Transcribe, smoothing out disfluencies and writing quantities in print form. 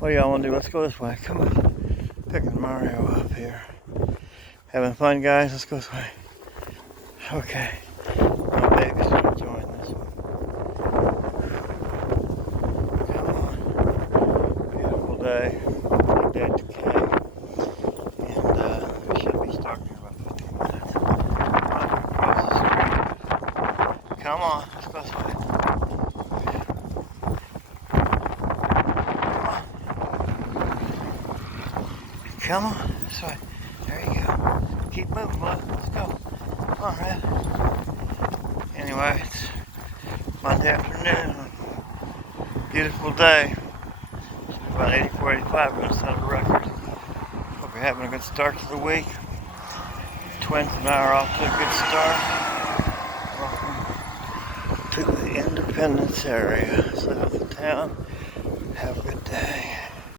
What do y'all want to do? Let's go this way. Come on. Picking Mario up here. Having fun, guys? Let's go this way. Okay. My baby's going to join this one. Come on. Beautiful day. Big day today. And we should be starting in about 15 minutes. Across the street. Come on. Let's go this way. Come on, this way. There you go. Keep moving, bud. Let's go. Come on, Red. Anyway, it's Monday afternoon. Beautiful day. It's about 84, 85. We're going to set a record. Hope you're having a good start to the week. Twins and I are off to a good start. Welcome to the Independence area, south of town.